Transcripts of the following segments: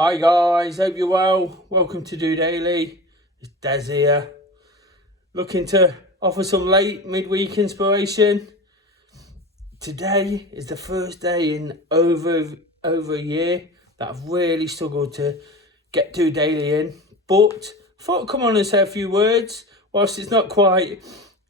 Hi guys, hope you're well. Welcome to DOdaily. It's Des here. Looking to offer some late midweek inspiration. Today is the first day in over a year that I've really struggled to get DOdaily in. But I thought I'd come on and say a few words. Whilst it's not quite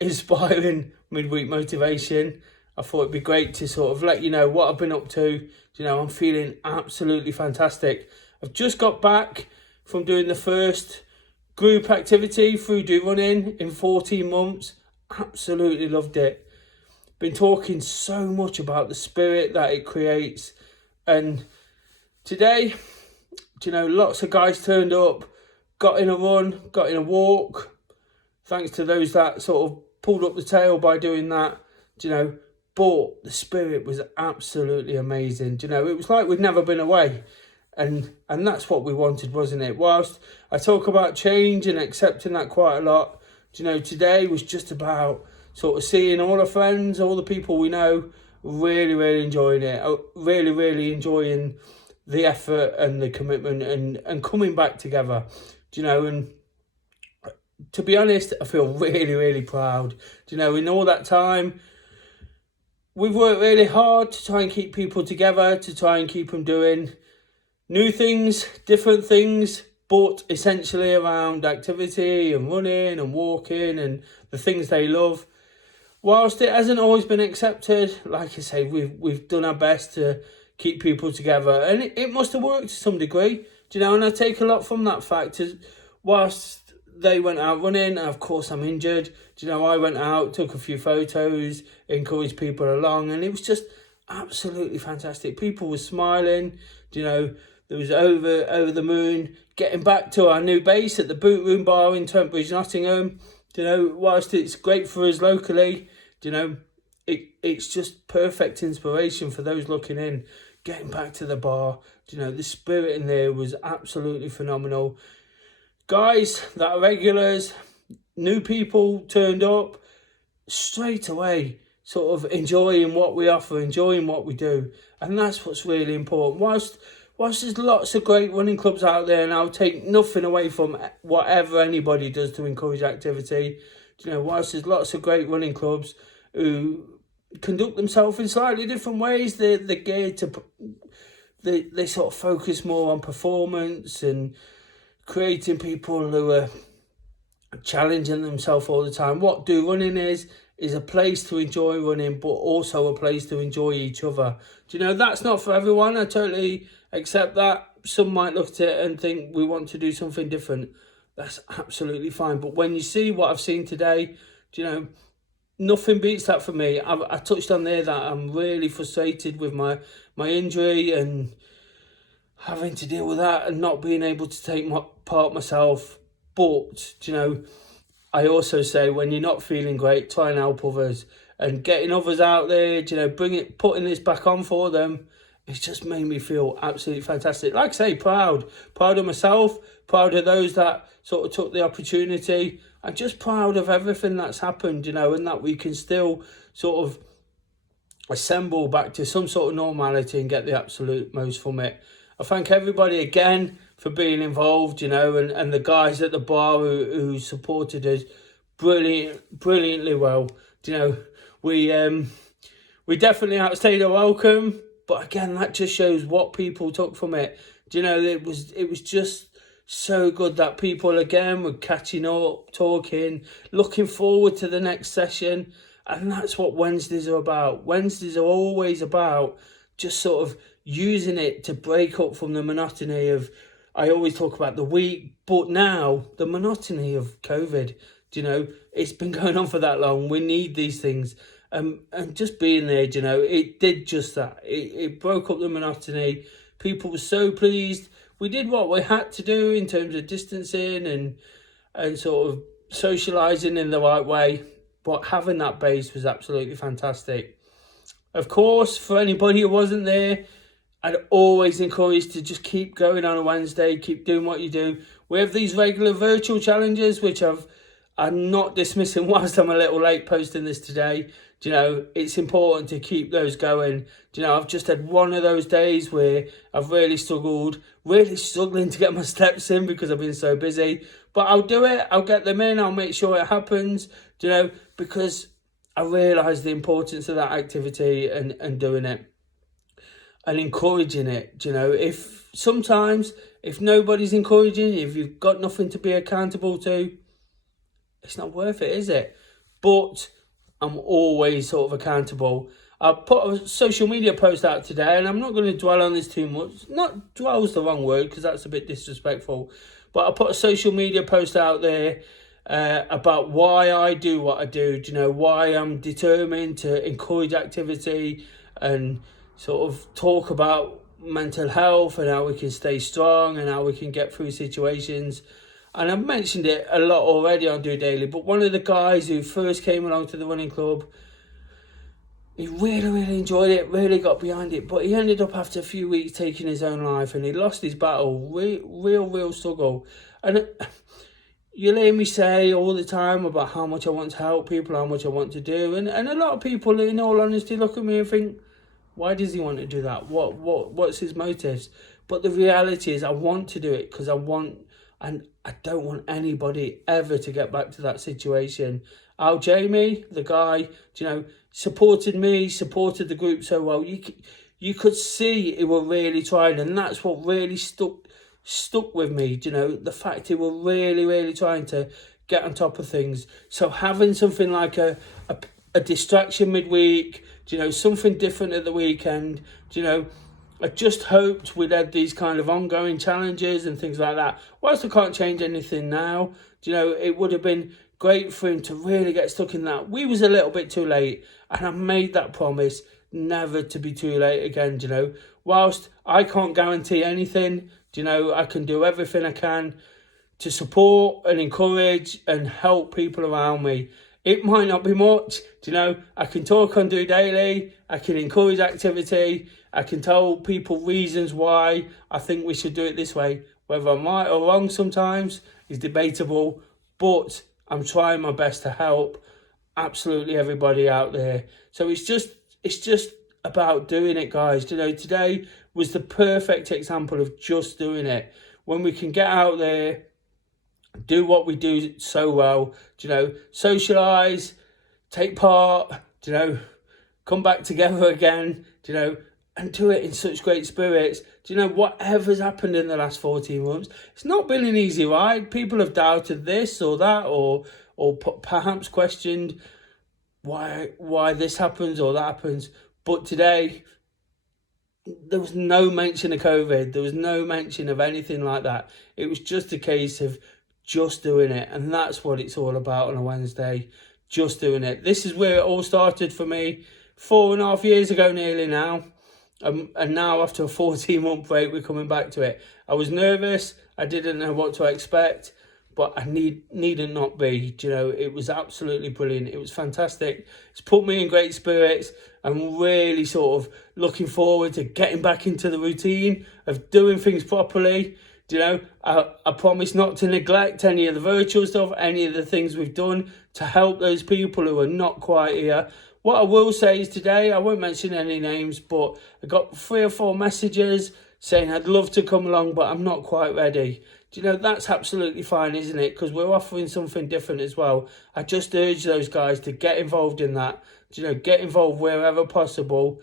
inspiring midweek motivation, I thought it'd be great to sort of let you know what I've been up to. I'm feeling absolutely fantastic. I've just got back from doing the first group activity through Do Running in 14 months. Absolutely loved it. Been talking so much about the spirit that it creates. And today, lots of guys turned up, got in a run, got in a walk. Thanks to those that sort of pulled up the tail by doing that, but the spirit was absolutely amazing. It was like we'd never been away. And that's what we wanted, wasn't it? Whilst I talk about change and accepting that quite a lot, today was just about sort of seeing all our friends, all the people we know, really enjoying it. Really enjoying the effort and the commitment and coming back together, and to be honest, I feel really proud. In all that time, we've worked really hard to try and keep people together, to try and keep them doing new things, different things, but essentially around activity and running and walking and the things they love. Whilst it hasn't always been accepted, like I say, we've done our best to keep people together, and it must have worked to some degree, and I take a lot from that fact. Whilst they went out running, and of course I'm injured, I went out, took a few photos, encouraged people along, and it was just absolutely fantastic. People were smiling, there was over the moon. Getting back to our new base at the Boot Room Bar in Trent Bridge, Nottingham. Whilst it's great for us locally, it's just perfect inspiration for those looking in. Getting back to the bar, the spirit in there was absolutely phenomenal. Guys that are regulars, new people turned up straight away, sort of enjoying what we offer, enjoying what we do, and that's what's really important. Whilst there's lots of great running clubs out there, and I'll take nothing away from whatever anybody does to encourage activity, whilst there's lots of great running clubs who conduct themselves in slightly different ways, they're geared to, they sort of focus more on performance and creating people who are challenging themselves all the time. What Do Running is a place to enjoy running, but also a place to enjoy each other. That's not for everyone. I totally accept that. Some might look at it and think we want to do something different. That's absolutely fine. But when you see what I've seen today, nothing beats that for me. I touched on there that I'm really frustrated with my injury and having to deal with that and not being able to take part myself. But, I also say when you're not feeling great, try and help others. And getting others out there, putting this back on for them, it's just made me feel absolutely fantastic. Like I say, proud of myself, proud of those that sort of took the opportunity, and just proud of everything that's happened, and that we can still sort of assemble back to some sort of normality and get the absolute most from it. I thank everybody again for being involved, and the guys at the bar who supported us brilliantly well. We definitely outstayed our welcome, but again, that just shows what people took from it. It was just so good that people again were catching up, talking, looking forward to the next session, and that's what Wednesdays are about. Wednesdays are always about just sort of using it to break up from the monotony of, I always talk about the week, but now the monotony of COVID. It's been going on for that long. We need these things. And just being there, it did just that. It broke up the monotony. People were so pleased. We did what we had to do in terms of distancing and sort of socialising in the right way. But having that base was absolutely fantastic. Of course, for anybody who wasn't there, I'd always encourage to just keep going on a Wednesday, keep doing what you do. We have these regular virtual challenges, which I'm not dismissing whilst I'm a little late posting this today. it's important to keep those going. I've just had one of those days where I've really struggling to get my steps in because I've been so busy. But I'll do it. I'll get them in. I'll make sure it happens, because I realise the importance of that activity and doing it and encouraging it. If nobody's encouraging you, if you've got nothing to be accountable to, it's not worth it, is it? But I'm always sort of accountable. I put a social media post out today, and I'm not going to dwell on this too much. Not dwell's the wrong word, because that's a bit disrespectful. But I put a social media post out there about why I do what I do. Why I'm determined to encourage activity and sort of talk about mental health and how we can stay strong and how we can get through situations. And I've mentioned it a lot already on DOdaily, but one of the guys who first came along to the running club, he really enjoyed it, really got behind it, but he ended up after a few weeks taking his own life, and he lost his battle. Real struggle. And you'll hear me say all the time about how much I want to help people, how much I want to do, and a lot of people, in all honesty, look at me and think, why does he want to do that? What's his motives? But the reality is, I want to do it because I want, and I don't want anybody ever to get back to that situation. Jamie, the guy, supported me, supported the group so well. You could see he were really trying, and that's what really stuck with me. The fact he were really trying to get on top of things. So having something like a distraction midweek, something different at the weekend, I just hoped we'd had these kind of ongoing challenges and things like that. Whilst I can't change anything now, it would have been great for him to really get stuck in that. We was a little bit too late, and I made that promise never to be too late again, Whilst I can't guarantee anything, I can do everything I can to support and encourage and help people around me. It might not be much, I can talk on DOdaily, I can encourage activity, I can tell people reasons why I think we should do it this way. Whether I'm right or wrong sometimes is debatable, but I'm trying my best to help absolutely everybody out there. So it's just about doing it, guys. Today was the perfect example of just doing it. When we can get out there, do what we do so well, socialise, take part, come back together again, and do it in such great spirits. Whatever's happened in the last 14 months, it's not been an easy ride. People have doubted this or that, or perhaps questioned why this happens or that happens. But today, there was no mention of COVID. There was no mention of anything like that. It was just a case of just doing it. And that's what it's all about on a Wednesday. Just doing it. This is where it all started for me 4.5 years ago nearly now. And now after a 14-month break, we're coming back to it. I was nervous. I didn't know what to expect. But I needn't not be. It was absolutely brilliant. It was fantastic. It's put me in great spirits. I'm really sort of looking forward to getting back into the routine of doing things properly. I promise not to neglect any of the virtual stuff, any of the things we've done to help those people who are not quite here. What I will say is today, I won't mention any names, but I got 3 or 4 messages saying I'd love to come along, but I'm not quite ready. That's absolutely fine, isn't it? Because we're offering something different as well. I just urge those guys to get involved in that. Get involved wherever possible.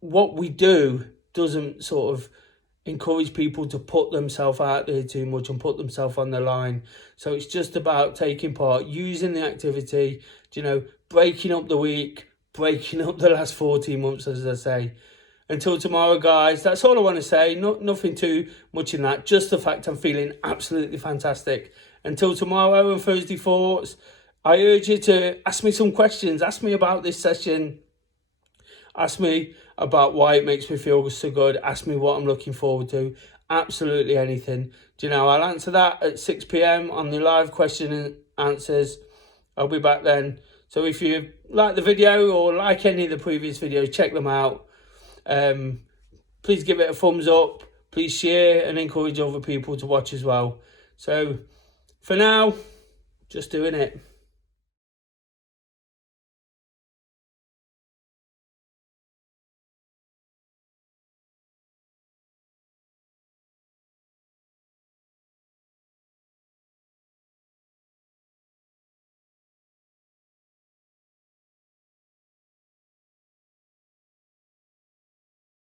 What we do doesn't sort of encourage people to put themselves out there too much and put themselves on the line. So it's just about taking part, using the activity, breaking up the week, breaking up the last 14 months, as I say. Until tomorrow, guys, that's all I want to say. Nothing too much in that. Just the fact I'm feeling absolutely fantastic. Until tomorrow and Thursday thoughts, I urge you to ask me some questions. Ask me about this session. Ask me about why it makes me feel so good. Ask me what I'm looking forward to. Absolutely anything. I'll answer that at 6 p.m. on the live question and answers. I'll be back then. So if you like the video or like any of the previous videos, check them out. Please give it a thumbs up. Please share and encourage other people to watch as well. So for now, just doing it.